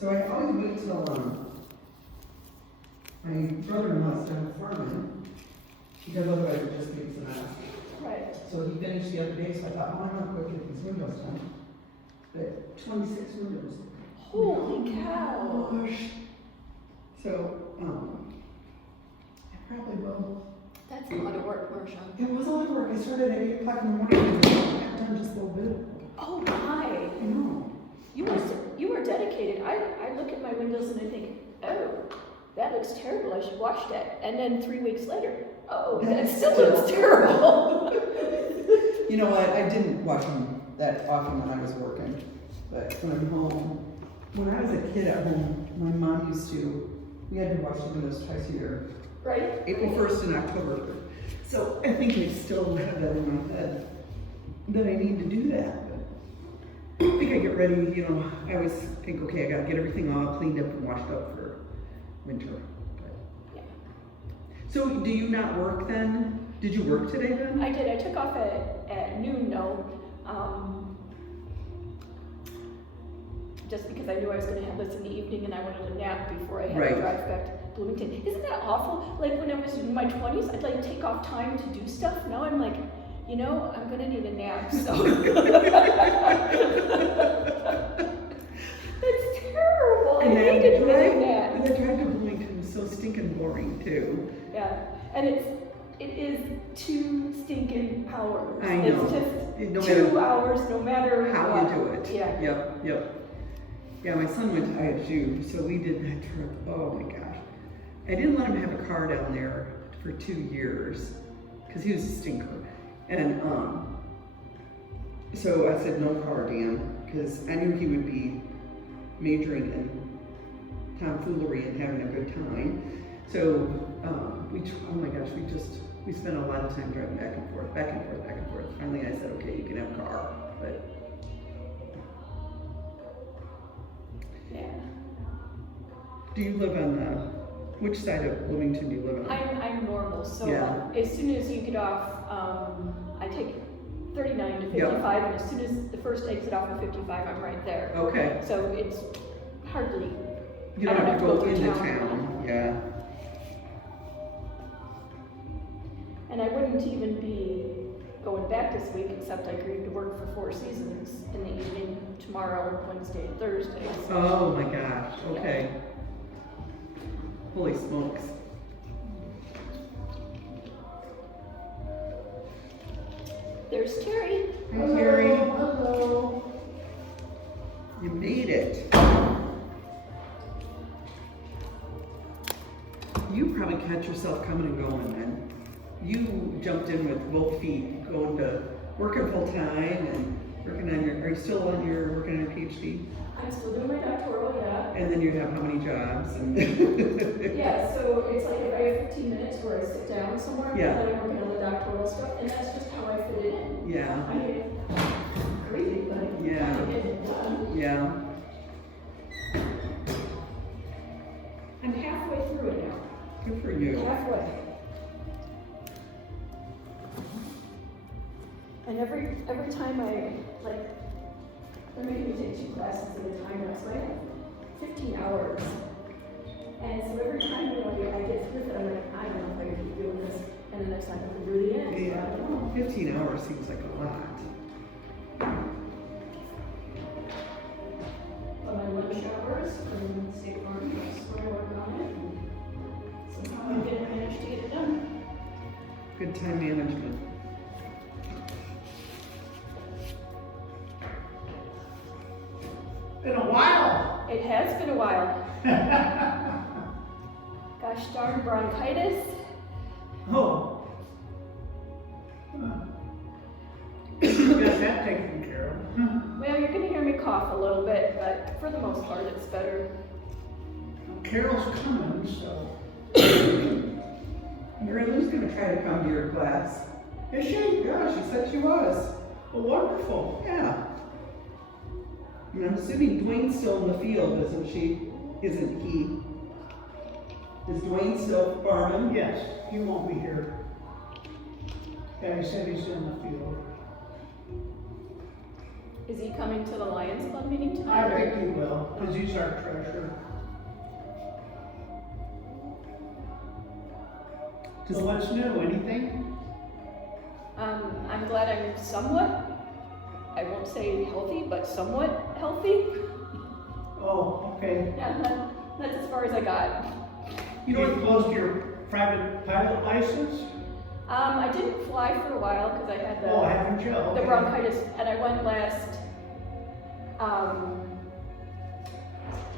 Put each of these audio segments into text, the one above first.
So I always wait till, my brother-in-law's done farming, because otherwise it just makes a mess. Right. So he finished the other day, so I thought, oh, I'm not going to get these windows done. But 26 windows. Holy cow. Gosh. So, I probably will. That's a lot of work, Marcia. It was a lot of work. I started at 8 o'clock in the morning and I got done just a little bit. Oh my. I know. You were dedicated. I look at my windows and I think, oh, that looks terrible. I should wash that. And then 3 weeks later, oh, that still looks terrible. You know what? I didn't wash them that often when I was working. But when I'm home, when I was a kid at home, my mom used to, we had to wash the windows twice a year. Right? April 1st and October 1st. So I think I still have that in my head that I need to do that. But I think I get ready, you know, I always think, okay, I gotta get everything all cleaned up and washed up for winter. But. Yeah. So do you not work then? Did you work today then? I did. I took off at noon, no. Just because I knew I was going to have this in the evening and I wanted a nap before I had to drive back to Bloomington. Isn't that awful? Like when I was in my 20s, I'd like take off time to do stuff. Now I'm like, you know, I'm going to need a nap, so. It's terrible. I hated doing that. And the drive to Bloomington is so stinking boring too. Yeah, and it is 2 stinking hours. I know. It's just No 2 hours, no matter how what. you do it. Yeah. Yep. Yeah, my son went to ISU, so we did that trip. Oh my gosh. I didn't let him have a car down there for 2 years because he was a stinker. And so I said, no car, Dan, because I knew he would be majoring in tomfoolery and having a good time. So oh my gosh, we spent a lot of time driving back and forth. Finally I said, okay, you can have a car, but. Yeah. Do you live on which side of Bloomington do you live on? I'm normal, so Yeah. As soon as you get off, I take 39 to 55, and as soon as the first exit off of 55, I'm right there. Okay. So it's hardly. You don't have to go into town. Yeah. And I wouldn't even be going back this week, except I agreed to work for 4 Seasons in the evening, tomorrow, Wednesday, and Thursday. So. Oh my gosh. Okay. Holy smokes. There's Terry. Hi, Terry. Hello. You made it. You probably catch yourself coming and going then. You jumped in with both feet, going to working full time and working on your, are you still working on your PhD? I'm still doing my doctoral, yeah. And then you have how many jobs? And Yeah, so it's like if I have 15 minutes where I sit down somewhere, Yeah. and then I'm working on the doctoral stuff, and that's just how I fit it in. Yeah. I mean, crazy, but Yeah. I get it done. Yeah. I'm halfway through it now. Good for you. Halfway. And every time I, like, they're making me take 2 classes at a time now, so I have 15 hours. And so every time, you know, I get through it, I'm like, I don't know if I can keep doing this. And the next time I can do the end. So I don't know. 15 hours seems like a lot. But my lunch hours from State Farm, that's where I work on it. And somehow I didn't manage to get it done. Good time management. Been a while. It has been a while. Gosh darn bronchitis. Oh. Got that taken care of. Well, you're going to hear me cough a little bit, but for the most part, it's better. Carol's coming, so. Marilou's gonna try to come to your class. Is she? Yeah, she said she was. Oh, wonderful. Yeah. And I'm assuming Dwayne's still in the field, isn't she? Isn't he? Is Dwayne still farming? Yes, he won't be here. Yeah, he said he's in the field. Is he coming to the Lions Club meeting I tonight? think he will, because he's our treasurer. So what's new, anything? I'm glad I'm somewhat, I won't say healthy, but somewhat healthy. Oh, okay. Yeah, that's as far as I got. You closed your private pilot license? I didn't fly for a while because I had Oh, haven't you? the Okay. bronchitis, and I went last,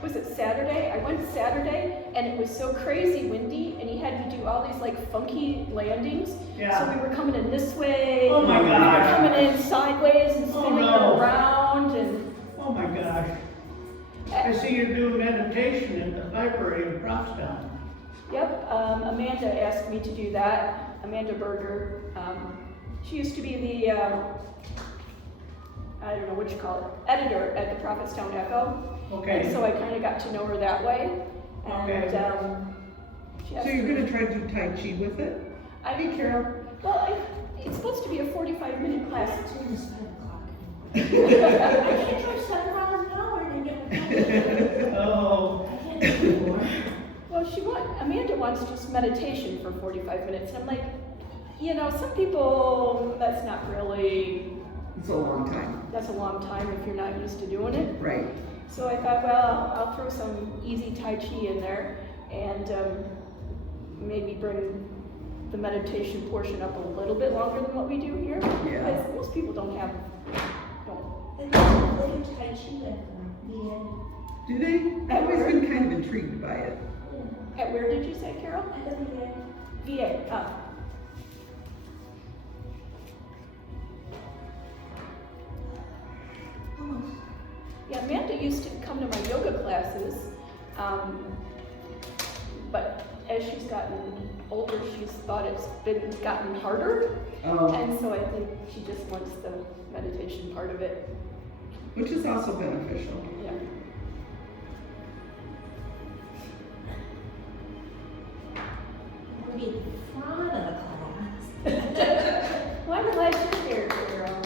was it Saturday? I went Saturday, and it was so crazy windy, and he had me do all these like funky landings. Yeah. So we were coming in this way. Oh my We were gosh. coming in sideways and Oh, spinning no. around, and Oh my gosh. I see you're doing meditation at the library in Provincetown. yep. Amanda asked me to do that. Amanda Berger. She used to be the I don't know what you call it, editor at the Provincetown Echo. Okay. And so I kind of got to know her that way. And Okay. she So asked you're me- gonna try to do Tai Chi with it? I think well, it's supposed to be a 45-minute class. It's almost 5 o'clock. I can't drive 7 miles an hour and get my Oh, I can't do it anymore. Well, Amanda wants just meditation for 45 minutes. And I'm like, some people, that's not really, It's a long time, that's a long time if you're not used to doing it. right? So I thought, well, I'll throw some easy Tai Chi in there and maybe bring the meditation portion up a little bit longer than what we do here. Yeah. Because most people don't. They do Tai Chi at the end. Do they? I've always been kind of intrigued by it. At where did you say, Carol? At the VA. VA. Oh. Almost. Yeah, Amanda used to come to my yoga classes, but as she's gotten older, she's thought it's gotten harder, Oh, and so I think she just wants the meditation part of it. which is also beneficial. Yeah. We'll be in front of the class. Well, I'm glad you're here, Carol.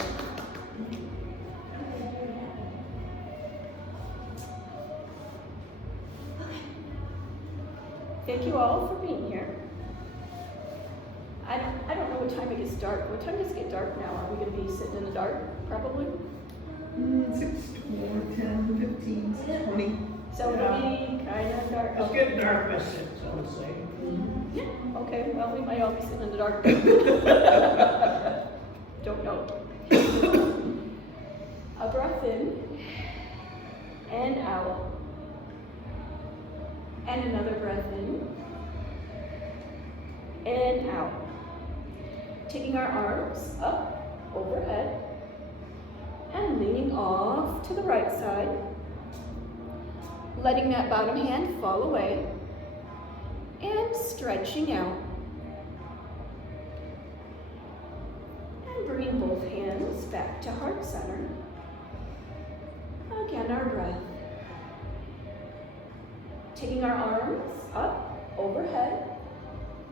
Thank you all for being here. I don't know what time it gets dark. What time does it get dark now? Are we going to be sitting in the dark? Probably. 6, 4, 10, 15, 20. So it'll be kind of dark. it's getting dark by 6, I would say. Yeah. Okay. Well, we might all be sitting in the dark. Don't know. A breath in and out. And another breath in and out. Taking our arms up overhead and leaning off to the right side. Letting that bottom hand fall away and stretching out. And bringing both hands back to heart center. Again, our breath. Taking our arms up overhead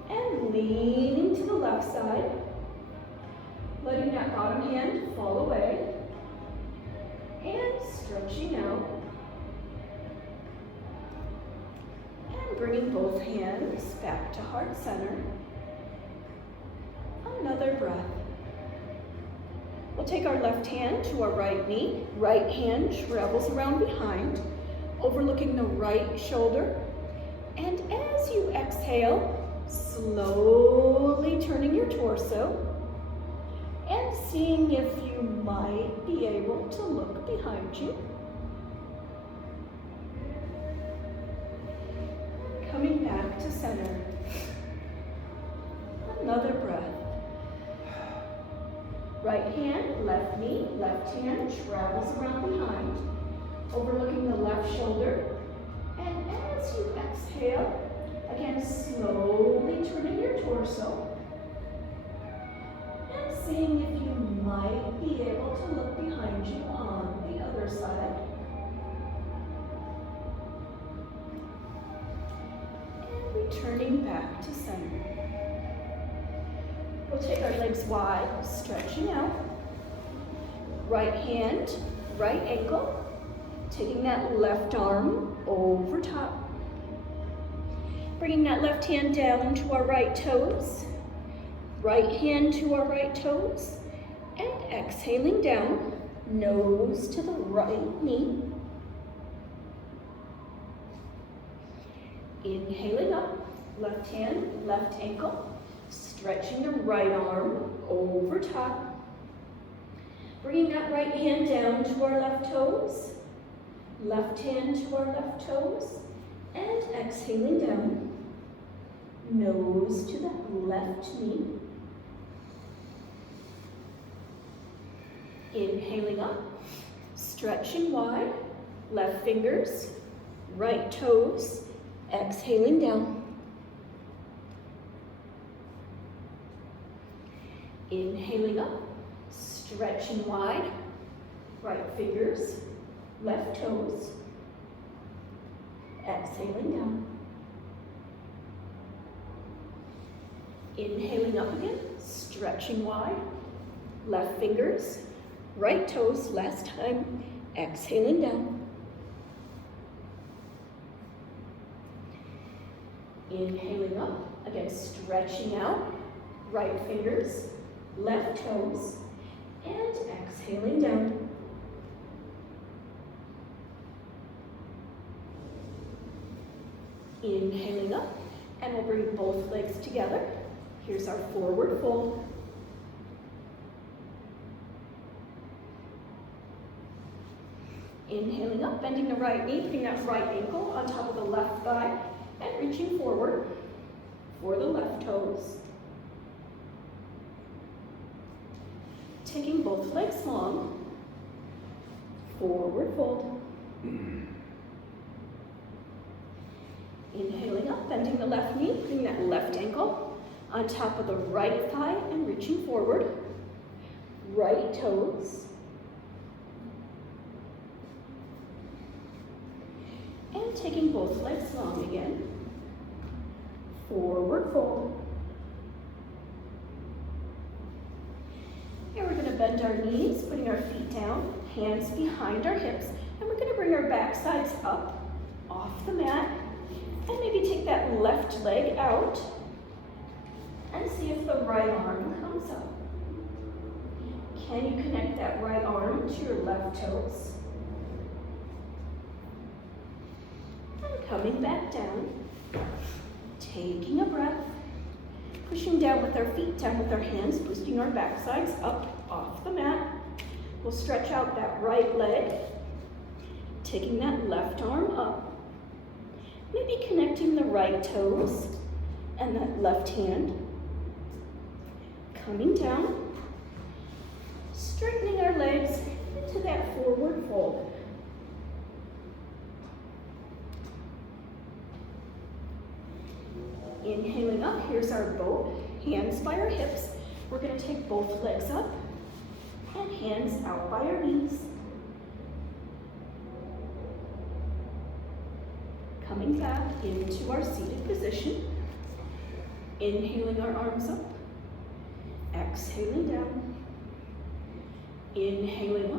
and leaning to the left side. Letting that bottom hand fall away and stretching out. And bringing both hands back to heart center. Another breath. We'll take our left hand to our right knee. Right hand travels around behind, overlooking the right shoulder. And as you exhale, slowly turning your torso and seeing if you might be able to look behind you. Coming back to center. Another breath. Right hand, left knee, left hand travels around behind, overlooking the left shoulder. And as you exhale, again slowly turning your torso and seeing if you might be able to look behind you on the other side. And returning back to center. We'll take our legs wide, stretching out. Right hand right ankle, taking that left arm over top. Bringing that left hand down to our right toes, right hand to our right toes, and exhaling down, nose to the right knee. Inhaling up, left hand, left ankle, stretching the right arm over top. Bringing that right hand down to our left toes, left hand to our left toes, and exhaling down, nose to the left knee. Inhaling up, stretching wide, left fingers, right toes, exhaling down. Inhaling up, stretching wide, right fingers, left toes, exhaling down. Inhaling up again, stretching wide, left fingers, right toes, last time, exhaling down. Inhaling up, again stretching out, right fingers, left toes, and exhaling down. Inhaling up, and we'll bring both legs together. Here's our forward fold. Inhaling up, bending the right knee, putting that right ankle on top of the left thigh, and reaching forward for the left toes. Taking both legs long, forward fold. Inhaling up, bending the left knee, putting that left ankle on top of the right thigh and reaching forward, right toes. And taking both legs long again, forward fold. Here we're going to bend our knees, putting our feet down, hands behind our hips, and we're going to bring our back sides up off the mat, and maybe take that left leg out and see if the right arm comes up. Can you connect that right arm to your left toes? And coming back down, taking a breath, pushing down with our feet, down with our hands, boosting our back sides up off the mat. We'll stretch out that right leg, taking that left arm up, maybe connecting the right toes and that left hand. Coming down, straightening our legs into that forward fold. Inhaling up, here's our boat, hands by our hips. We're going to take both legs up and hands out by our knees. Coming back into our seated position. Inhaling our arms up, exhaling down. Inhaling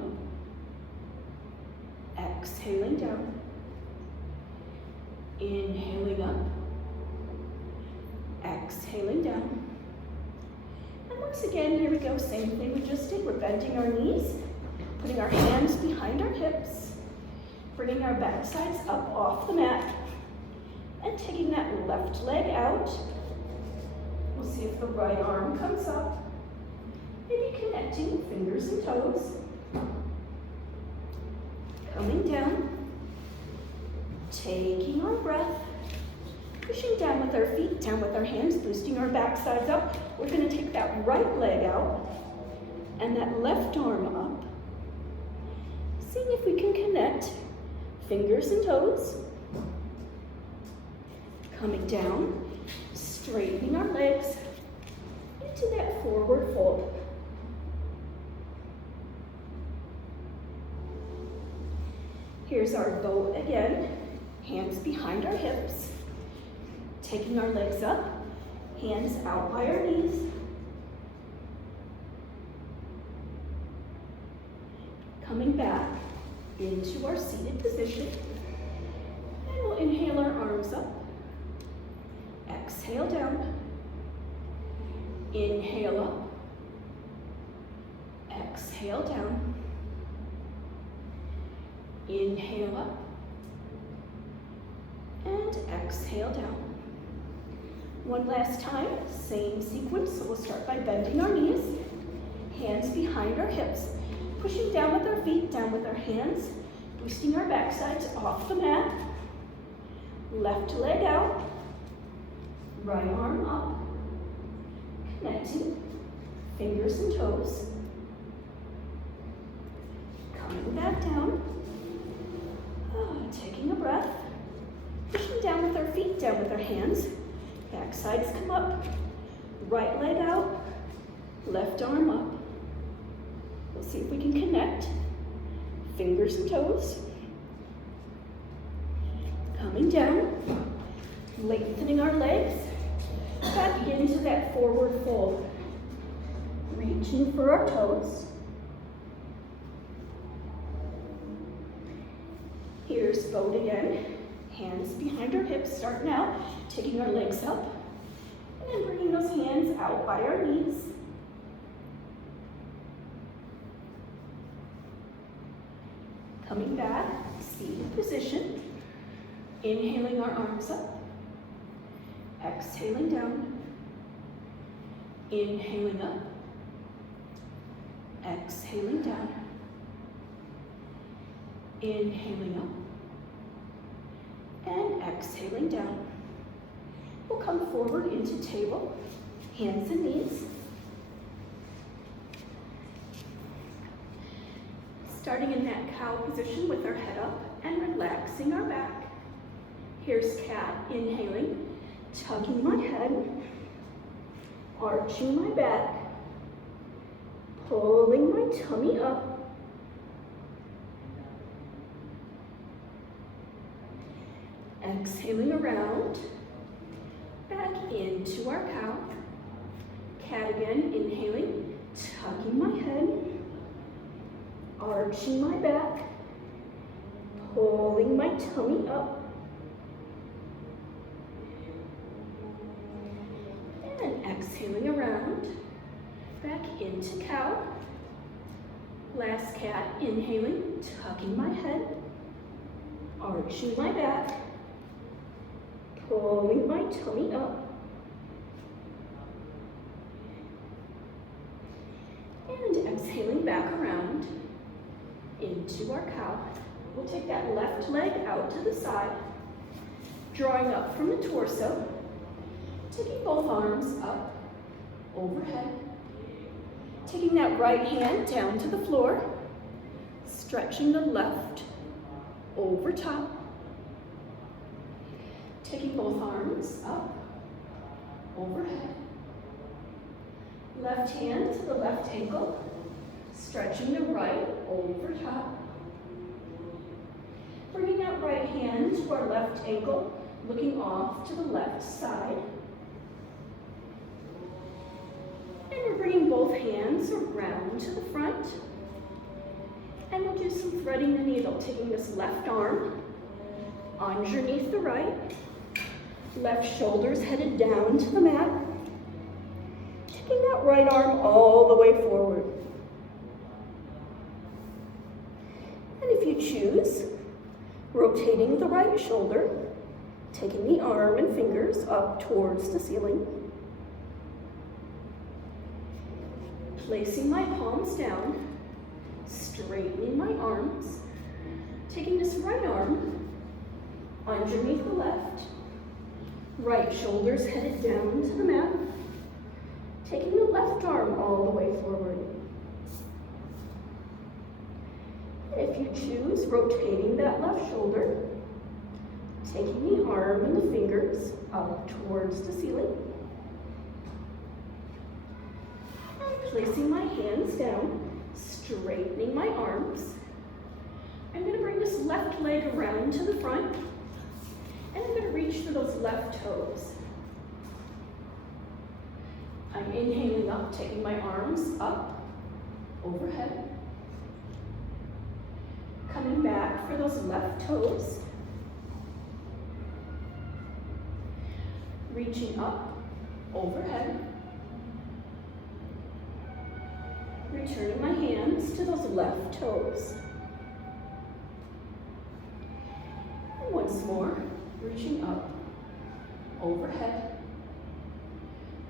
up, exhaling down. Inhaling up, exhaling down. And once again, here we go, same thing we just did. We're bending our knees, putting our hands behind our hips, bringing our back sides up off the mat, and taking that left leg out. We'll see if the right arm comes up, maybe connecting fingers and toes. Coming down, taking our breath, pushing down with our feet, down with our hands, boosting our back sides up. We're going to take that right leg out and that left arm up. Seeing if we can connect fingers and toes. Coming down, straightening our legs into that forward fold. Here's our boat again, hands behind our hips. Taking our legs up, hands out by our knees. Coming back, into our seated position. And we'll inhale our arms up. Exhale down. Inhale up. Exhale down. Inhale up. And exhale down. One last time, same sequence. So we'll start by bending our knees, hands behind our hips, pushing down with our feet, down with our hands, boosting our backsides off the mat. Left leg out, right arm up, connecting, fingers and toes. Coming back down, taking a breath, pushing down with our feet, down with our hands. Back sides come up, right leg out, left arm up. We'll see if we can connect, fingers and toes. Coming down, lengthening our legs, back into that forward fold. Reaching for our toes. Here's boat again. Hands behind our hips, starting out, taking our legs up, and then bringing those hands out by our knees. Coming back, seated position. Inhaling our arms up, exhaling down, inhaling up, exhaling down, inhaling up, and exhaling down. We'll come forward into table, hands and knees. Starting in that cow position with our head up and relaxing our back. Here's cat, inhaling, tucking my head, arching my back, pulling my tummy up. Exhaling around, back into our cow. Cat again, inhaling, tucking my head, arching my back, pulling my tummy up. And exhaling around, back into cow. Last cat, inhaling, tucking my head, arching my back, pulling my tummy up. And exhaling back around into our cow. We'll take that left leg out to the side, drawing up from the torso, taking both arms up, overhead, taking that right hand down to the floor, stretching the left over top, taking both arms up, overhead. Left hand to the left ankle, stretching the right over top. Bringing that right hand to our left ankle, looking off to the left side. And we're bringing both hands around to the front. And we'll do some threading the needle, taking this left arm underneath the right. Left shoulder's headed down to the mat. Taking that right arm all the way forward. And if you choose, rotating the right shoulder, taking the arm and fingers up towards the ceiling. Placing my palms down, straightening my arms, taking this right arm underneath the left. Right shoulder's headed down to the mat. Taking the left arm all the way forward. And if you choose, rotating that left shoulder, taking the arm and the fingers up towards the ceiling. And placing my hands down, straightening my arms. I'm going to bring this left leg around to the front. And I'm going to reach for those left toes. I'm inhaling up, taking my arms up, overhead. Coming coming back for those left toes. Reaching up, overhead. Returning my hands to those left toes. And once more, reaching up, overhead.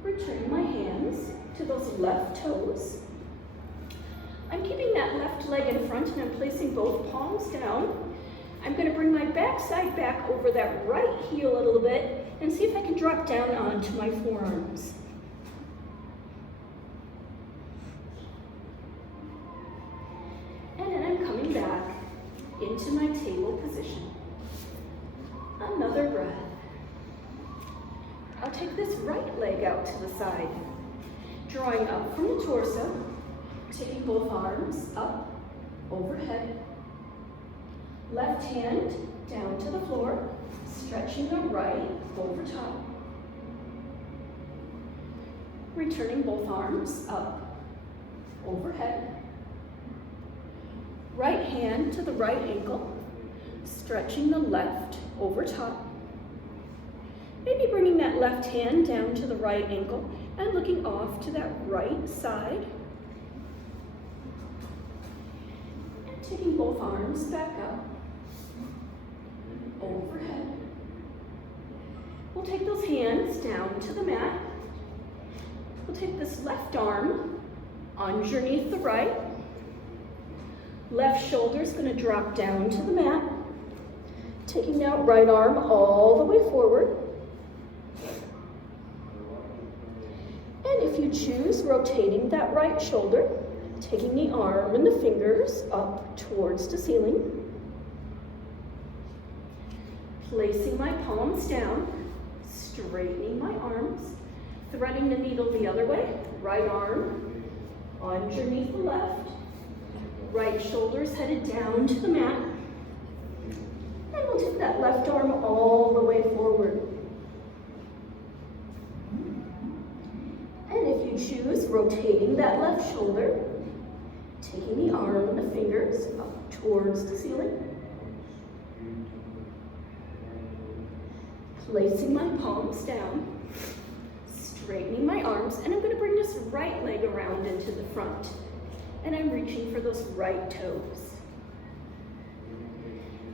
Returning my hands to those left toes. I'm keeping that left leg in front and I'm placing both palms down. I'm going to bring my backside back over that right heel a little bit and see if I can drop down onto my forearms. And then I'm coming back into my table position. Another breath. I'll take this right leg out to the side, drawing up from the torso, taking both arms up, overhead. Left hand down to the floor, stretching the right over top. Returning both arms up, overhead. Right hand to the right ankle, stretching the left over top. Maybe bringing that left hand down to the right ankle and looking off to that right side. And taking both arms back up, overhead. We'll take those hands down to the mat. We'll take this left arm underneath the right. Left shoulder's going to drop down to the mat. Taking that right arm all the way forward. And if you choose, rotating that right shoulder, taking the arm and the fingers up towards the ceiling. Placing my palms down, straightening my arms, threading the needle the other way, right arm underneath the left, right shoulder's headed down to the mat, and we'll take that left arm all the way forward. And if you choose, rotating that left shoulder, taking the arm and the fingers up towards the ceiling, placing my palms down, straightening my arms, and I'm going to bring this right leg around into the front. And I'm reaching for those right toes.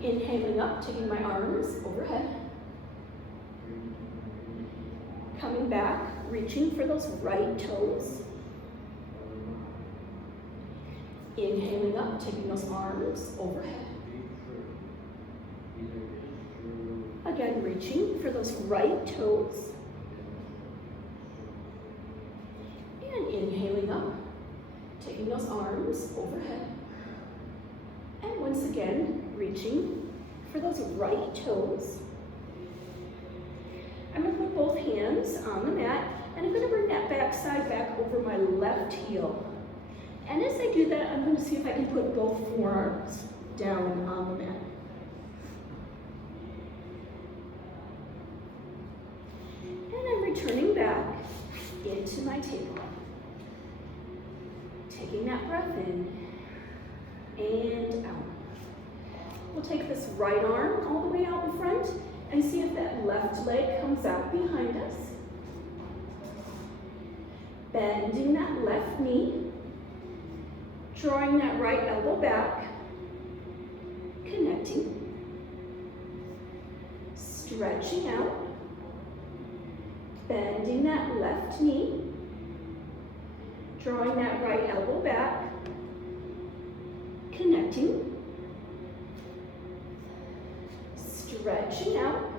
Inhaling up, taking my arms overhead. Coming back, reaching for those right toes. Inhaling up, taking those arms overhead. Again, reaching for those right toes. And inhaling up, taking those arms overhead. And once again, reaching for those right toes. I'm going to put both hands on the mat, and I'm going to bring that back side back over my left heel. And as I do that, I'm going to see if I can put both forearms down on the mat. And I'm returning back into my table. Taking that breath in and out. We'll take this right arm all the way out in front and see if that left leg comes out behind us. Bending that left knee. Drawing that right elbow back. Connecting. Stretching out. Bending that left knee. Drawing that right elbow back, connecting, stretching out.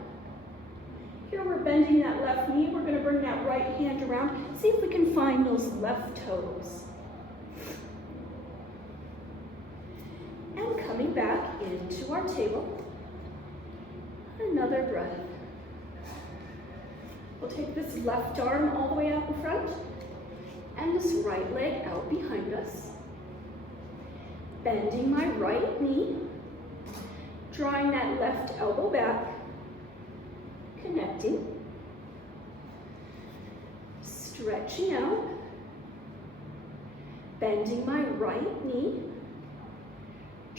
Here we're bending that left knee. We're going to bring that right hand around. See if we can find those left toes. And coming back into our table. Another breath. We'll take this left arm all the way out in front. And this right leg out behind us. Bending my right knee. Drawing that left elbow back. Connecting. Stretching out. Bending my right knee.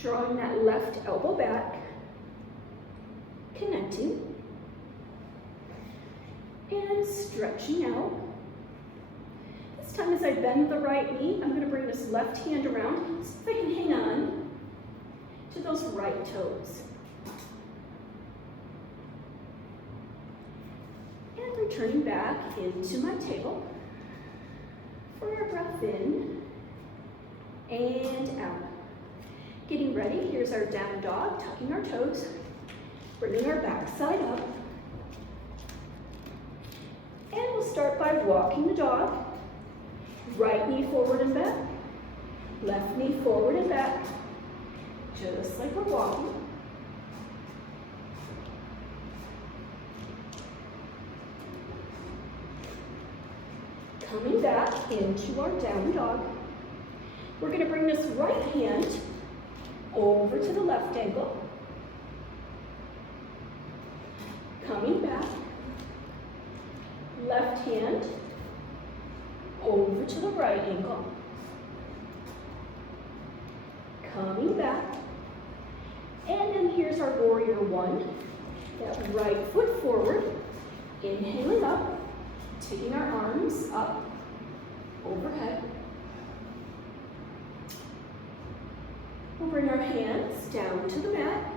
Drawing that left elbow back, connecting, and stretching out. This time as I bend the right knee, I'm going to bring this left hand around, so if I can hang on to those right toes. And returning back into my table for our breath in and out. Getting ready, here's our down dog, tucking our toes, bringing our backside up. And we'll start by walking the dog. Right knee forward and back, left knee forward and back, just like we're walking. Coming back into our down dog. We're going to bring this right hand over to the left ankle. Coming back. Left hand over to the right ankle. Coming back. And then here's our warrior one. That right foot forward. Inhaling up. Taking our arms up overhead. We'll bring our hands down to the mat.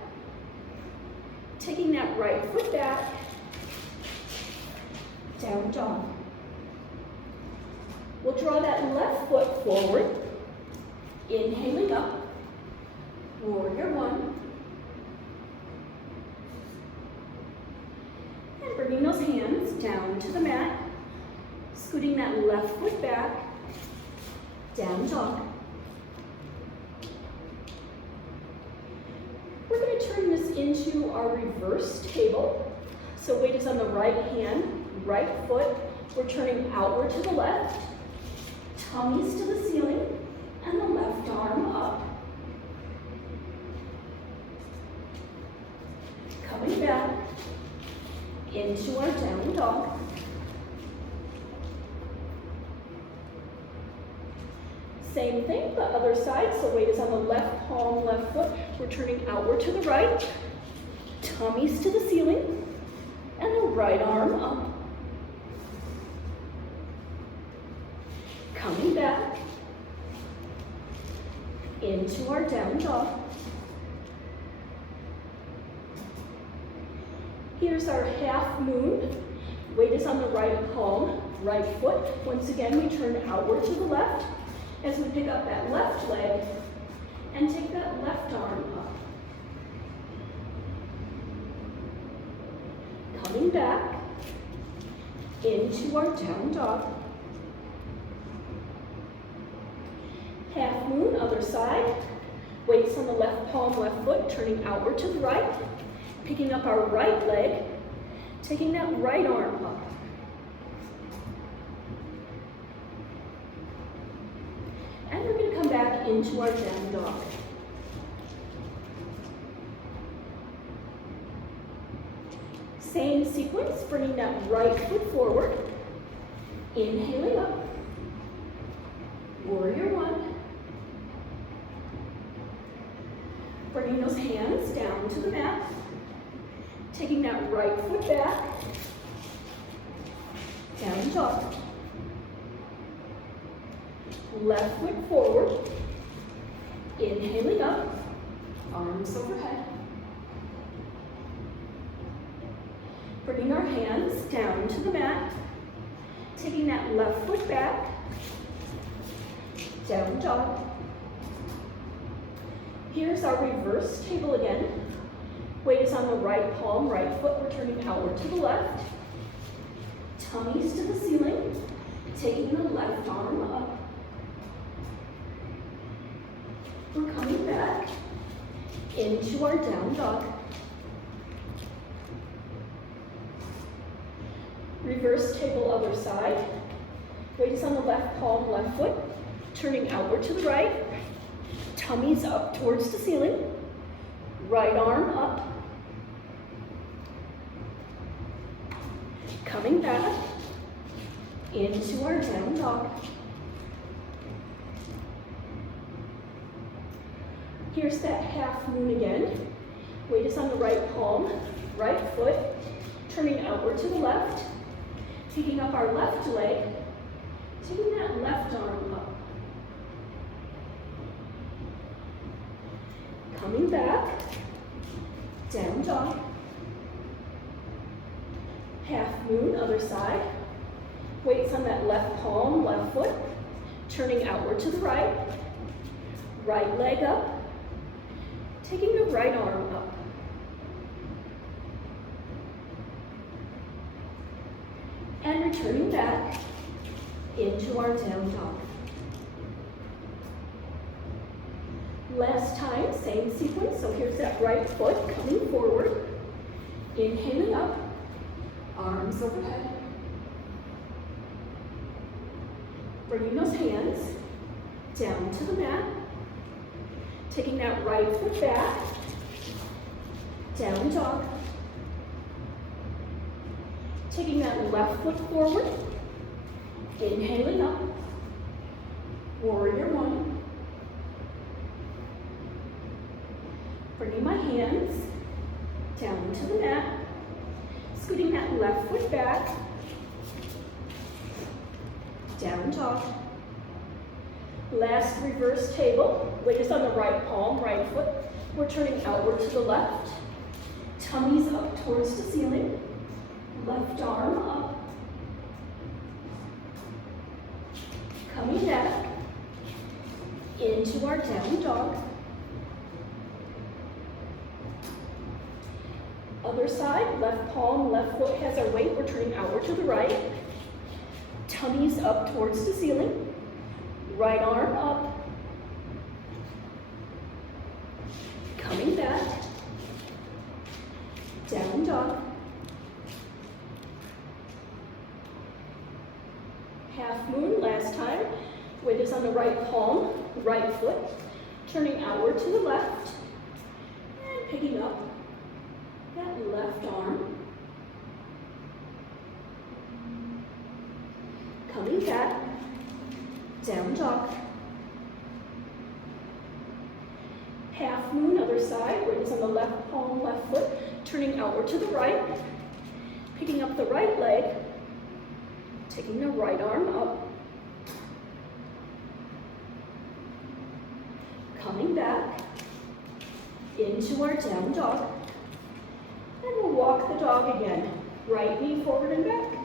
Taking that right foot back. Down dog. We'll draw that left foot forward. Inhaling up. Warrior one. And bringing those hands down to the mat. Scooting that left foot back. Down dog. We're going to turn this into our reverse table. So weight is on the right hand, right foot. We're turning outward to the left. Tummies to the ceiling, and the left arm up. Coming back into our down dog. Same thing, but other side, so weight is on the left palm, left foot. We're turning outward to the right, tummies to the ceiling, and the right arm up. Coming back into our down dog. Here's our half moon. Weight is on the right palm, right foot. Once again, we turn outward to the left as we pick up that left leg and take that left arm up. Coming back into our down dog. Half moon, other side. Weights on the left palm, left foot, turning outward to the right. Picking up our right leg, taking that right arm up. And we're going to come back into our down dog. Same sequence, bringing that right foot forward. Inhaling up. Warrior one. Bringing those hands down to the mat. Taking that right foot back. Down dog. Left foot forward. Inhaling up. Arms overhead. Bringing our hands down to the mat. Taking that left foot back. Down dog. Here's our reverse table again. Weight is on the right palm, right foot. We're turning outward to the left. Tummies to the ceiling. Taking the left arm up. We're coming back into our down dog. Reverse table, other side. Weight is on the left palm, left foot. Turning outward to the right. Tummies up towards the ceiling. Right arm up. Coming back into our down dog. Here's that half moon again. Weight is on the right palm, right foot, turning outward to the left, picking up our left leg, taking that left arm up. Coming back, down dog. Half moon, other side. Weights on that left palm, left foot, turning outward to the right. Right leg up, taking the right arm up. And returning back into our down dog. Last time, same sequence. So here's that right foot coming forward. Inhaling up, arms overhead. Bringing those hands down to the mat. Taking that right foot back, down dog. Taking that left foot forward, inhaling up, warrior one. Bringing my hands down to the mat, scooting that left foot back, down dog. Last reverse table, weight is on the right palm, right foot. We're turning outward to the left, tummies up towards the ceiling. Left arm up. Coming back into our down dog. Other side, left palm, left foot has our weight. We're turning outward to the right. Tummies up towards the ceiling. Right arm up. Coming back. Down dog. Half moon last time. Weight is on the right palm, right foot. Turning outward to the left. And picking up that left arm. Coming back. Down dog. Half moon, other side. Weight is on the left palm, left foot. Turning outward to the right. Picking up the right leg. Taking the right arm up. Coming back into our down dog. And we'll walk the dog again. Right knee forward and back.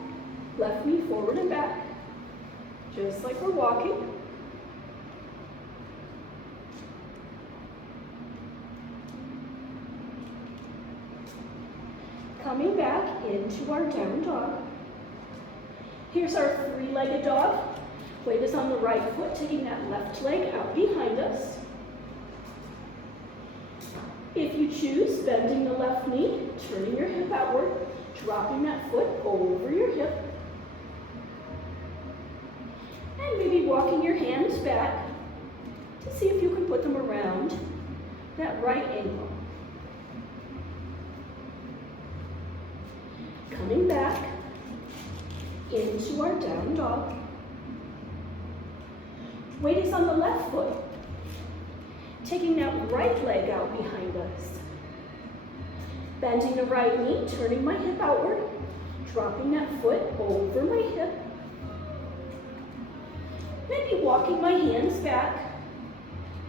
Left knee forward and back. Just like we're walking. Coming back into our down dog. Here's our three-legged dog. Weight is on the right foot, taking that left leg out behind us. If you choose, bending the left knee, turning your hip outward, dropping that foot over your hip. And maybe walking your hands back to see if you can put them around that right ankle. Coming back into our down dog. Weight is on the left foot. Taking that right leg out behind us. Bending the right knee, turning my hip outward, dropping that foot over my hip. Maybe walking my hands back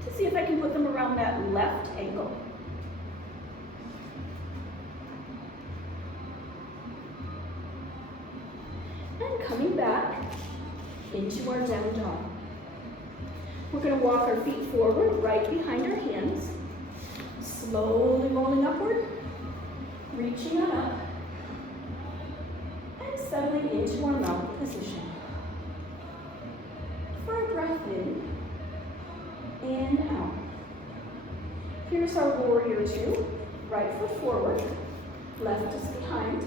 to see if I can put them around that left ankle. And coming back into our down dog. We're going to walk our feet forward, right behind our hands, slowly rolling upward, reaching on up, and settling into our mountain position. For a breath in and out. Here's our warrior two, right foot forward, left is behind.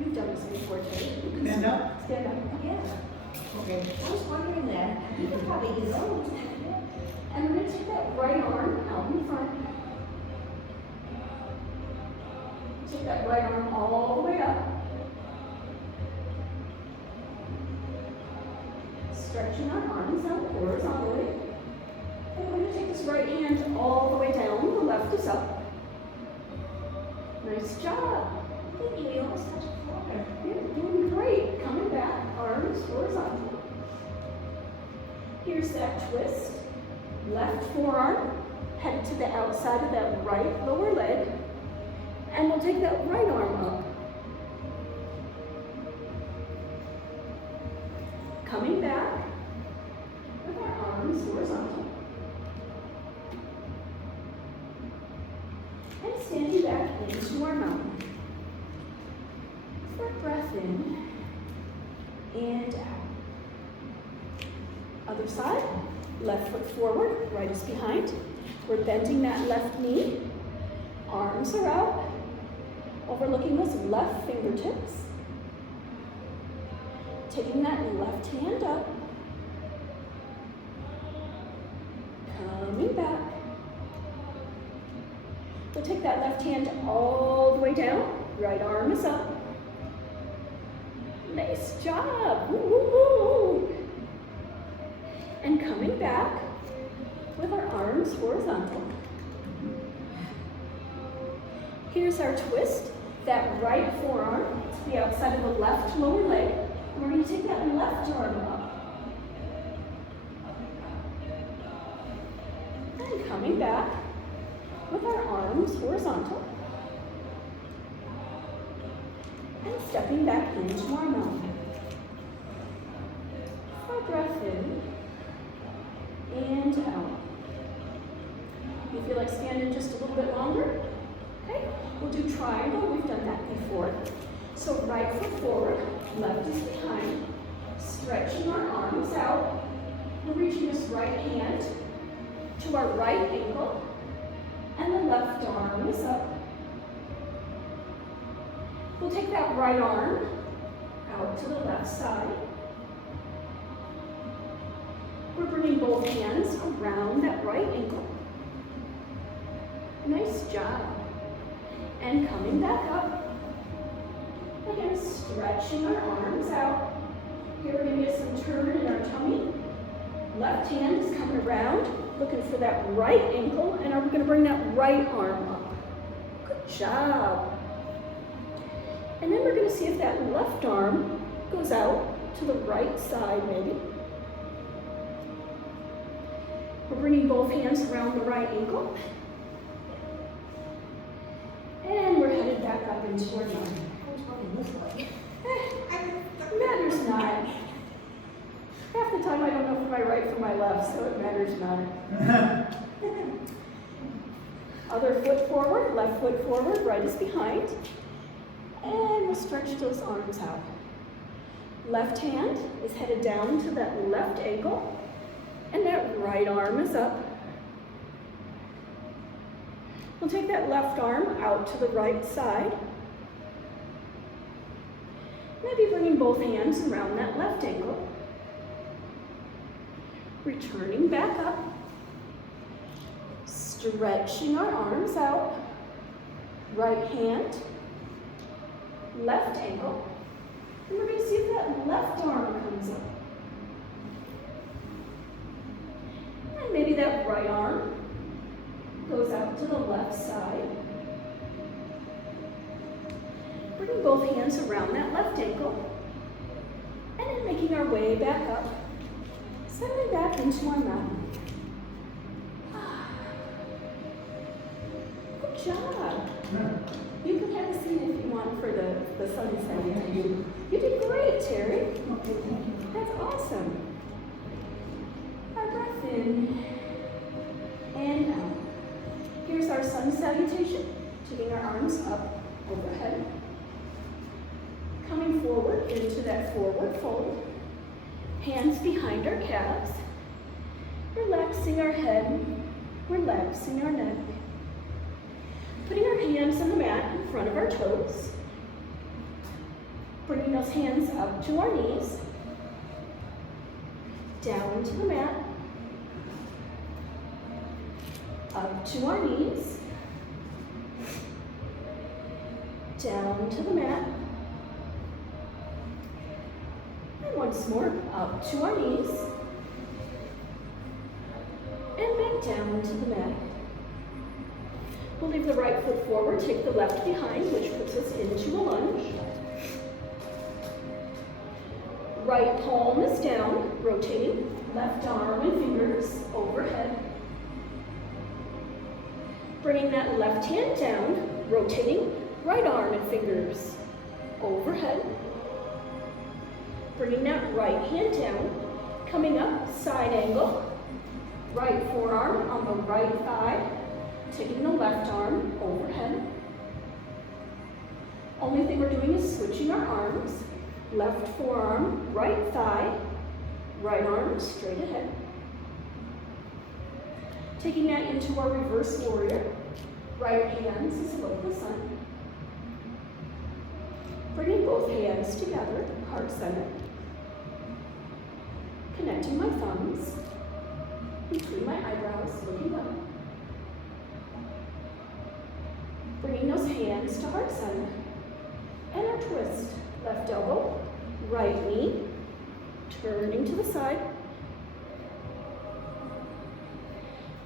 You've done this before, too. Stand up. Stand up. Yeah, Okay. I was wondering that. You could probably use those. And we're going to take that right arm out in front. Take that right arm all the way up. Stretching our arms out horizontally. And we're going to take this right hand Nice job. Thank you, you almost touched the floor. You're doing great. Coming back, arms horizontal. Here's that twist. Left forearm, headed to the outside of that right lower leg. And we'll take that right arm up. Coming back with our arms horizontal. And standing back into our mountain. Short breath in and out. Other side, left foot forward, right is behind. We're bending that left knee. Arms are out, overlooking those left fingertips. Taking that left hand up. Coming back. We'll take that left hand all the way down. Right arm is up. Nice job. Woo, woo, woo. And coming back with our arms horizontal. Here's our twist. That right forearm to the outside of the left lower leg. And we're going to take that left arm up. And coming back with our arms horizontal. And stepping back into our mountain. Our breath in and out. You feel like standing just a little bit longer? Okay, we'll do triangle. We've done that before. So right foot forward, left is behind. Stretching our arms out. We're reaching this right hand to our right ankle. And the left arm is up. We'll take that right arm out to the left side. We're bringing both hands around that right ankle. Nice job. And coming back up. Again, stretching our arms out. Here we're going to get some turn in our tummy. Left hand is coming around, looking for that right ankle, and we're going to bring that right arm up. Good job. And then we're going to see if that left arm goes out to the right side, maybe. We're bringing both hands around the right ankle. And we're headed back up into our mountain. Matters not. Half the time I don't know from my right from my left, so it matters not. Other foot forward, left foot forward, right is behind. And we'll stretch those arms out. Left hand is headed down to that left ankle, and that right arm is up. We'll take that left arm out to the right side. Maybe bringing both hands around that left ankle. Returning back up. Stretching our arms out. Right hand, left ankle. And we're going to see if that left arm comes up. And maybe that right arm goes out to the left side. Bringing both hands around that left ankle. And then making our way back up. Settling back into our mountain. Good job. You can have a seat if you want for the sun salutation. You did great, Terry. That's awesome. Our breath in and out. Here's our sun salutation. Taking our arms up overhead. Coming forward into that forward fold. Hands behind our calves. Relaxing our head. Relaxing our neck. Putting our hands on the mat in front of our toes. Bringing those hands up to our knees. Down to the mat. Up to our knees. Down to the mat. And once more, up to our knees. And back down to the mat. We'll leave the right foot forward, take the left behind, which puts us into a lunge. Right palm is down, rotating. Left arm and fingers overhead. Bringing that left hand down, rotating. Right arm and fingers overhead. Bringing that right hand down, coming up, side angle. Right forearm on the right thigh, taking the left arm overhead. Only thing we're doing is switching our arms. Left forearm, right thigh, right arm straight ahead. Taking that into our reverse warrior. Right hands is above the sun. Bringing both hands together, heart center. Connecting my thumbs between my eyebrows, looking up. Bringing those hands to heart center. And our twist. Left elbow, right knee, turning to the side.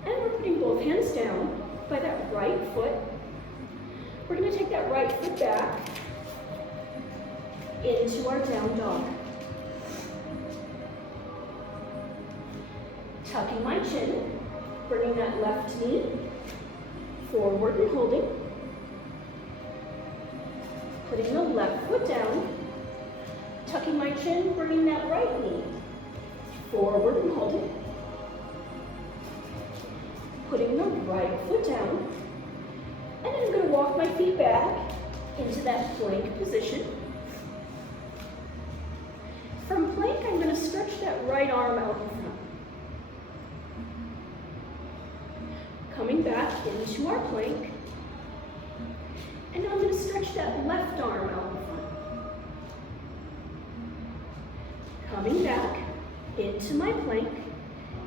And we're putting both hands down by that right foot. We're going to take that right foot back into our down dog. Tucking my chin, bringing that left knee forward and holding. Putting the left foot down, tucking my chin, bringing that right knee forward and holding. Putting the right foot down, and I'm going to walk my feet back into that plank position. From plank, I'm going to stretch that right arm out in front. Coming back into our plank. And now I'm going to stretch that left arm out in front. Coming back into my plank.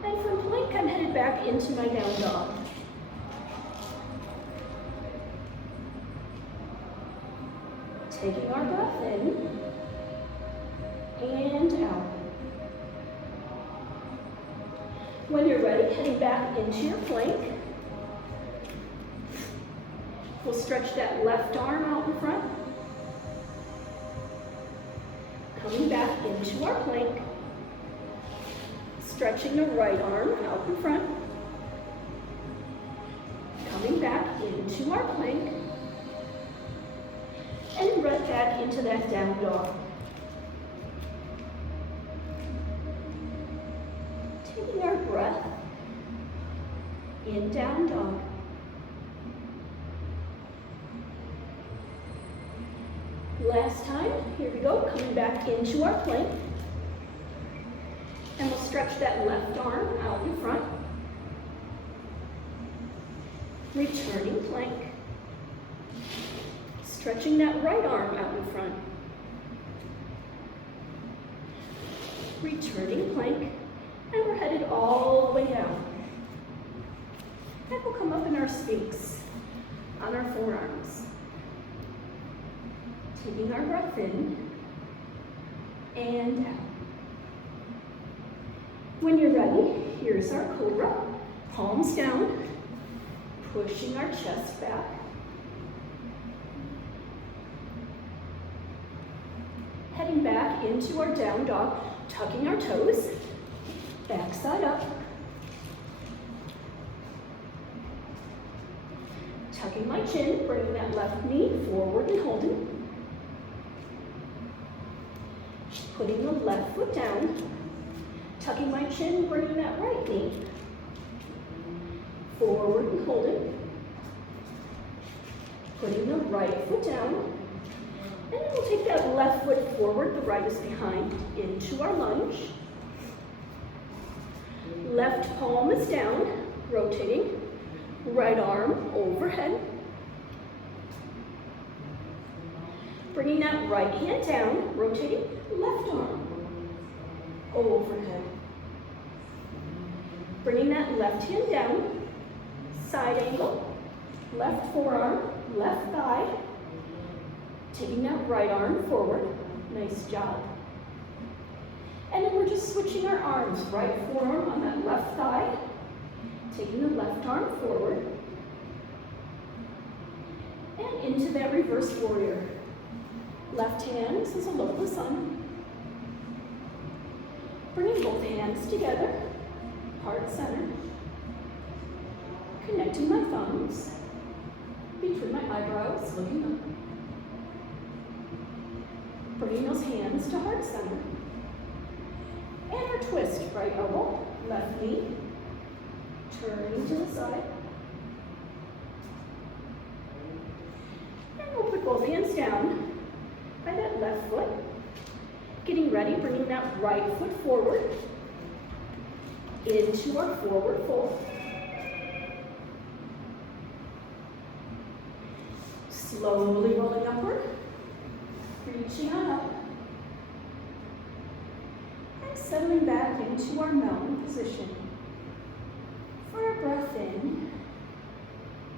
And from plank, I'm headed back into my down dog. Taking our breath in and out. When you're ready, heading back into your plank. We'll stretch that left arm out in front. Coming back into our plank. Stretching the right arm out in front. Coming back into our plank. And right back into that down dog. Taking our breath in down dog. Last time, here we go, coming back into our plank. And we'll stretch that left arm out in front. Returning plank. Stretching that right arm out in front. Returning plank. And we're headed all the way down. And we'll come up in our sphinx on our forearms. Taking our breath in and out. When you're ready, here's our cobra. Palms down, pushing our chest back. Heading back into our down dog, tucking our toes, back side up. Tucking my chin, bringing that left knee forward and holding. Putting the left foot down, tucking my chin, bringing that right knee forward and holding. Putting the right foot down, and then we'll take that left foot forward, the right is behind, into our lunge. Left palm is down, rotating, right arm overhead. Bringing that right hand down, rotating, left arm overhead. Bringing that left hand down, side angle, left forearm, left thigh. Taking that right arm forward, nice job. And then we're just switching our arms, right forearm on that left thigh, taking the left arm forward. And into that reverse warrior. Left hand says hello to the sun. Bringing both hands together, heart center. Connecting my thumbs between my eyebrows, looking up. Bringing those hands to heart center. And our twist, right elbow, left knee, turning to the side. And we'll put both hands down by that left foot. Getting ready, bringing that right foot forward into our forward fold. Slowly rolling upward, reaching on up. And settling back into our mountain position. For a breath in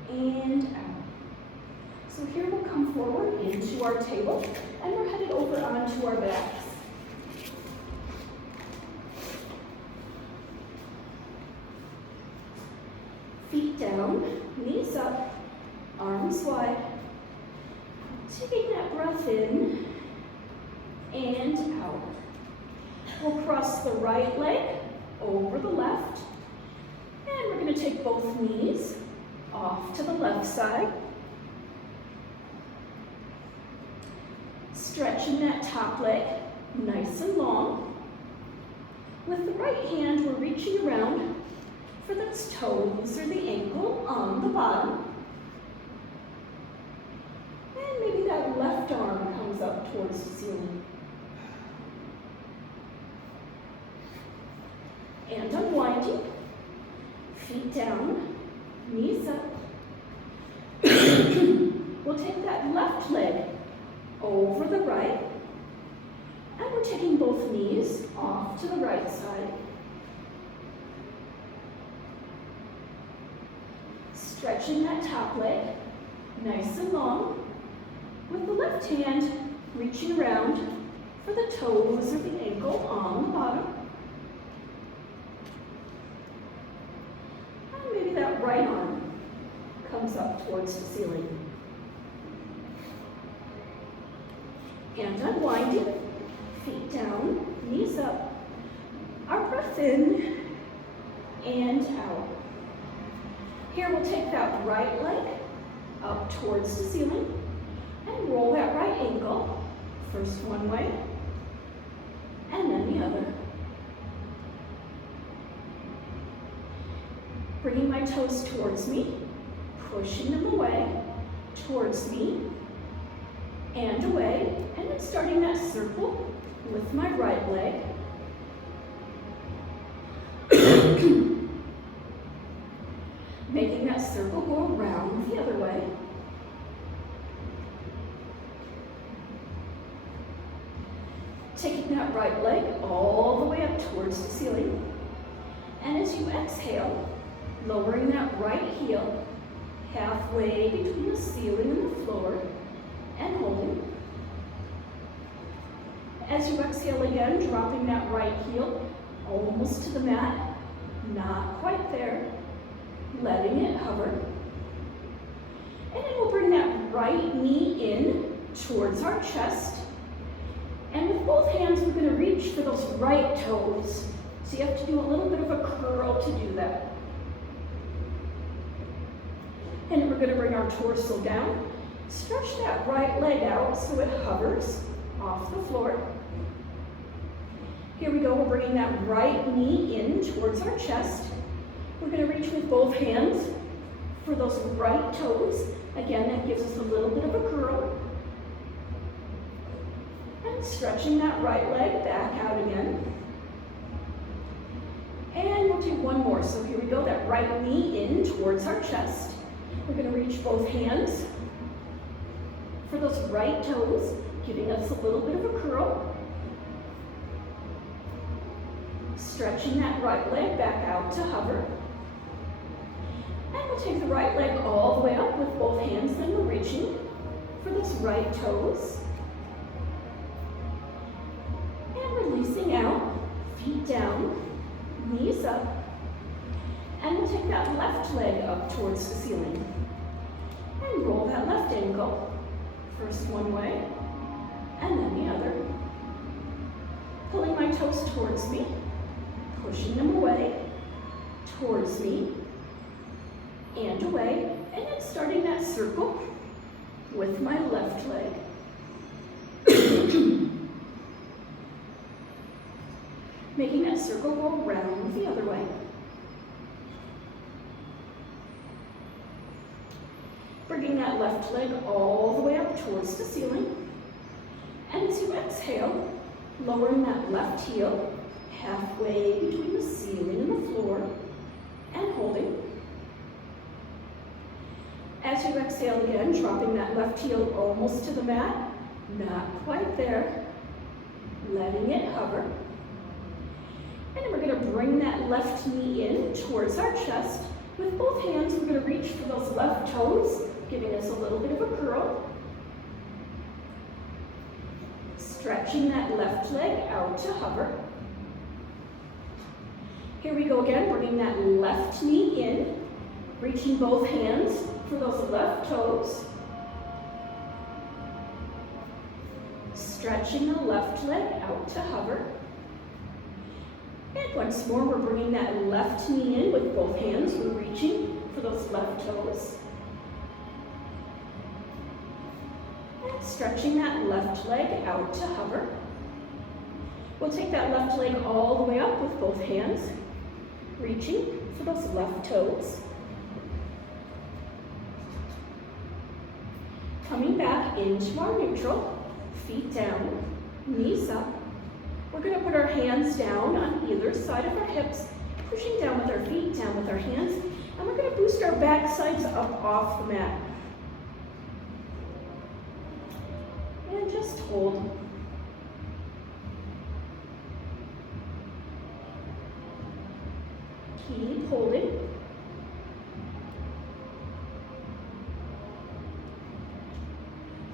and out. So here we'll come forward into our table and we're headed over onto our backs. Feet down, knees up, arms wide. Taking that breath in and out. We'll cross the right leg over the left. And we're going to take both knees off to the left side. Stretching that top leg nice and long. With the right hand, we're reaching around for those toes or the ankle on the bottom. And maybe that left arm comes up towards the ceiling. And unwinding, feet down, knees up. We'll take that left leg over the right, and we're taking both knees off to the right side. Stretching that top leg, nice and long, with the left hand reaching around for the toes or the ankle on the bottom. And maybe that right arm comes up towards the ceiling. And unwinding, feet down, knees up, our breath in and out. Here we'll take that right leg up towards the ceiling and roll that right ankle, first one way and then the other. Bringing my toes towards me, pushing them away, towards me, and away, and then starting that circle with my right leg. Making that circle go around the other way. Taking that right leg all the way up towards the ceiling. And as you exhale, lowering that right heel halfway between the ceiling and the floor, and holding. As you exhale again, dropping that right heel almost to the mat, not quite there, letting it hover. And then we'll bring that right knee in towards our chest. And with both hands, we're going to reach for those right toes. So you have to do a little bit of a curl to do that. And we're going to bring our torso down. Stretch that right leg out so it hovers off the floor. Here we go, we're bringing that right knee in towards our chest. We're going to reach with both hands for those right toes. Again, that gives us a little bit of a curl. And stretching that right leg back out again. And we'll do one more. So here we go, that right knee in towards our chest. We're going to reach both hands for those right toes, giving us a little bit of a curl. Stretching that right leg back out to hover. And we'll take the right leg all the way up with both hands, then we're reaching for those right toes. And releasing out, feet down, knees up. And we'll take that left leg up towards the ceiling. And roll that left ankle. First one way, and then the other. Pulling my toes towards me, pushing them away, towards me, and away, and then starting that circle with my left leg. Making that circle go round the other way. Bringing that left leg all the way up towards the ceiling. And as you exhale, lowering that left heel halfway between the ceiling and the floor, and holding. As you exhale again, dropping that left heel almost to the mat, not quite there, letting it hover. And then we're going to bring that left knee in towards our chest. With both hands, we're going to reach for those left toes, giving us a little bit of a curl. Stretching that left leg out to hover. Here we go again, bringing that left knee in, reaching both hands for those left toes. Stretching the left leg out to hover. And once more, we're bringing that left knee in with both hands. We're reaching for those left toes. And stretching that left leg out to hover. We'll take that left leg all the way up with both hands, reaching for those left toes. Coming back into our neutral, feet down, knees up. We're going to put our hands down on either side of our hips, pushing down with our feet, down with our hands, and we're going to boost our back sides up off the mat. And just hold. Keep holding.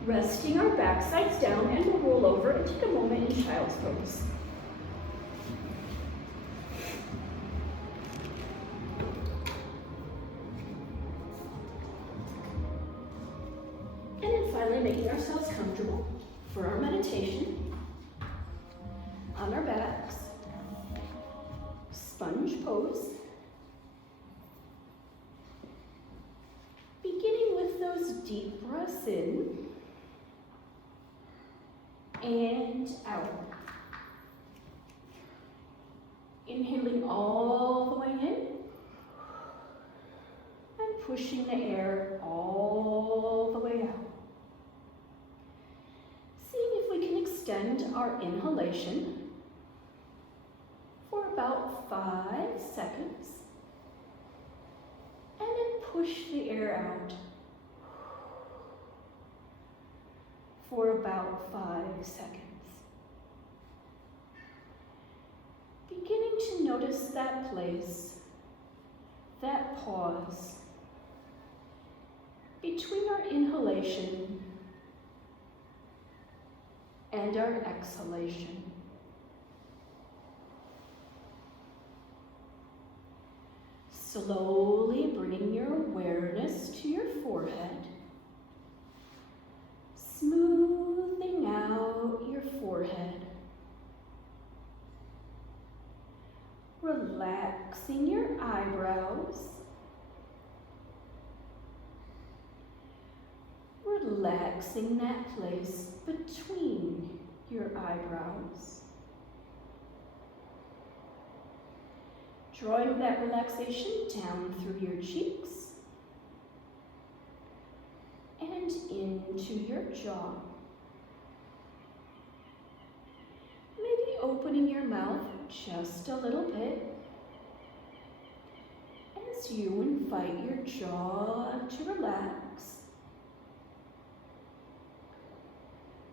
Resting our back sides down, and we'll roll over and take a moment in child's pose. And then finally making ourselves comfortable for our meditation on our backs, sponge pose. Beginning with those deep breaths in and out. Inhaling all the way in and pushing the air all the way out. Seeing if we can extend our inhalation for about 5 seconds and then push the air out for about 5 seconds. Beginning to notice that place, that pause between our inhalation and our exhalation. Slowly bringing your awareness to your forehead, smoothing out your forehead, relaxing your eyebrows, relaxing that place between your eyebrows. Drawing that relaxation down through your cheeks and into your jaw. Maybe opening your mouth just a little bit as you invite your jaw to relax.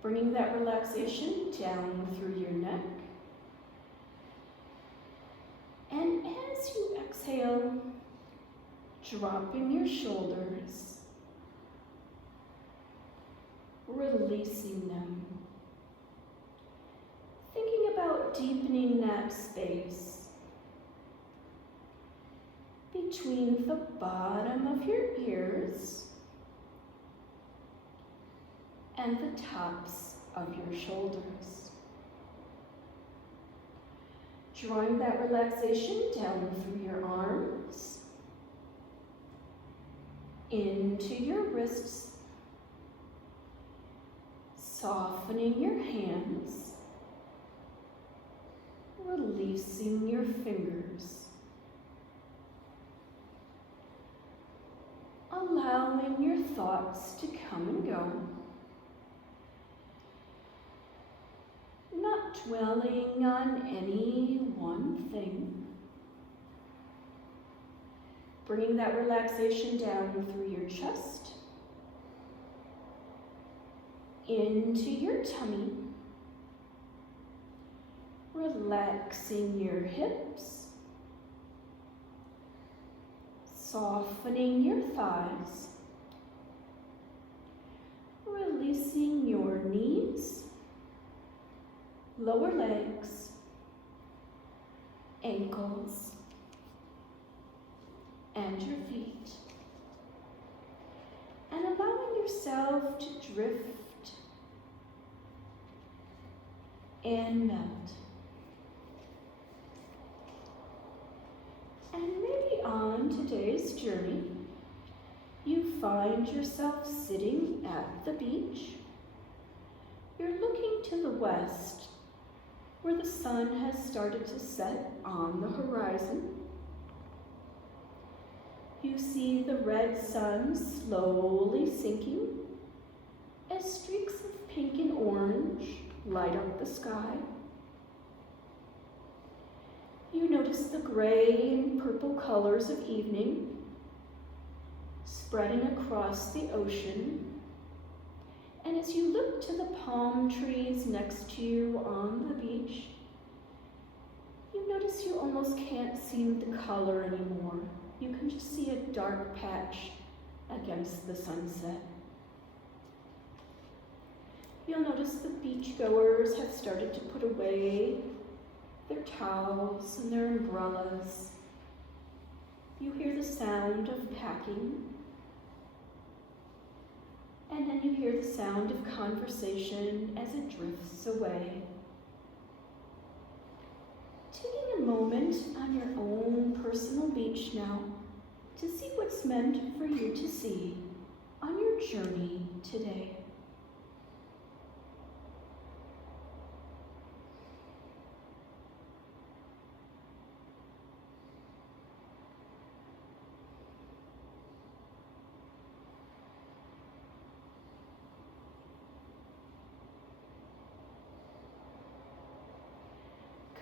Bringing that relaxation down through your neck. And as you exhale, dropping your shoulders, releasing them. Thinking about deepening that space between the bottom of your ears and the tops of your shoulders. Drawing that relaxation down through your arms, into your wrists, softening your hands, releasing your fingers, allowing your thoughts to come and go, not dwelling on any one thing. Bringing that relaxation down through your chest, into your tummy, relaxing your hips, softening your thighs, releasing your knees, lower legs, ankles, and your feet, and allowing yourself to drift and melt. And maybe on today's journey, you find yourself sitting at the beach. You're looking to the west, where the sun has started to set on the horizon. You see the red sun slowly sinking as streaks of pink and orange light up the sky. You notice the gray and purple colors of evening spreading across the ocean. And as you look to the palm trees next to you on the beach, you notice you almost can't see the color anymore. You can just see a dark patch against the sunset. You'll notice the beachgoers have started to put away their towels and their umbrellas. You hear the sound of packing. And then you hear the sound of conversation as it drifts away. Taking a moment on your own personal beach now to see what's meant for you to see on your journey today.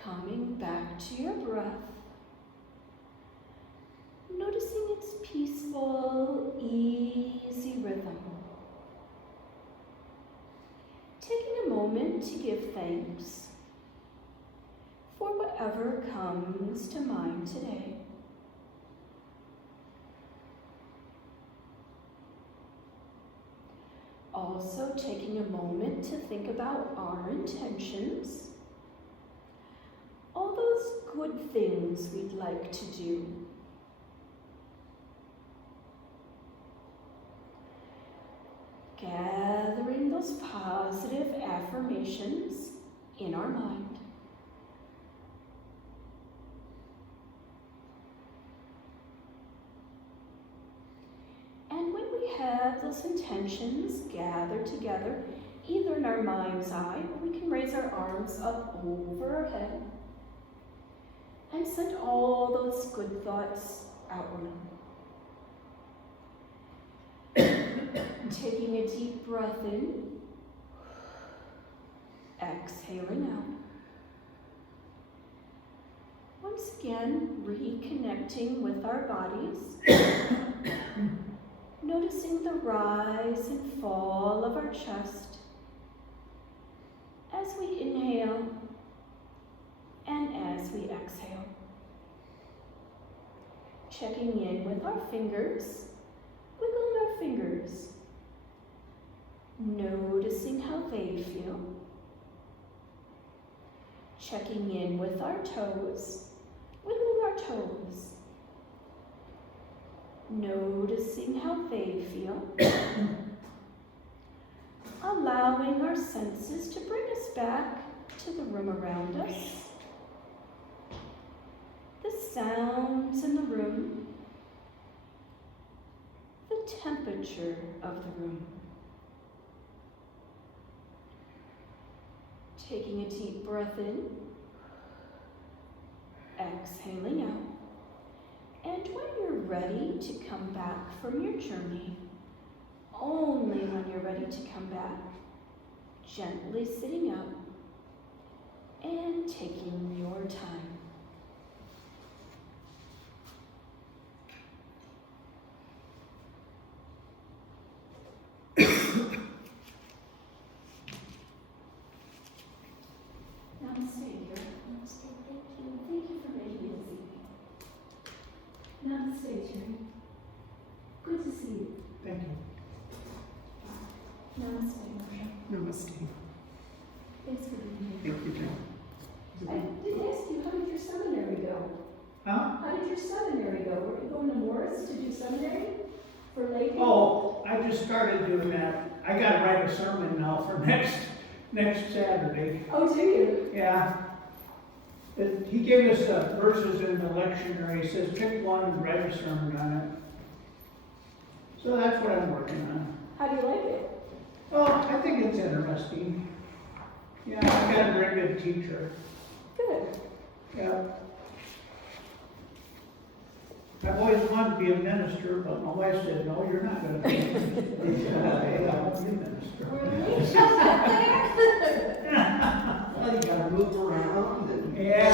Coming back to your breath, noticing its peaceful, easy rhythm. Taking a moment to give thanks for whatever comes to mind today. Also taking a moment to think about our intentions. All those good things we'd like to do. Gathering those positive affirmations in our mind. And when we have those intentions gathered together, either in our mind's eye, or we can raise our arms up over our head, and send all those good thoughts outward. Taking a deep breath in, exhaling out. Once again, reconnecting with our bodies, noticing the rise and fall of our chest as we inhale and as we exhale. Checking in with our fingers, wiggling our fingers, noticing how they feel. Checking in with our toes, wiggling our toes, noticing how they feel. allowing our senses to bring us back to the room around us, the sounds in the room, the temperature of the room. Taking a deep breath in, exhaling out, and when you're ready to come back from your journey, only when you're ready to come back, gently sitting up and taking your time. Namaste, dear. Namaste, thank you. Thank you for making it easy. Namaste, Jerry. Good to see you. Thank you. Namaste, Marsha. Namaste. Thanks for being here. Thank you, Jen. I didn't ask you, how did your seminary go? Huh? How did your seminary go? Were you going to Morris to do seminary for lay people? Oh, I just started doing that. I gotta write a sermon now for next Saturday. Oh, do you? Yeah. He gave us verses in the lectionary. He says, pick one and write a sermon on it. So that's what I'm working on. How do you like it? Oh, I think it's interesting. Yeah, I got a very good teacher. Good. Yeah. I've always wanted to be a minister, but my wife said, no, you're not going to be a minister. I won't be a minister. Really? Well, you gotta move around and. Yeah.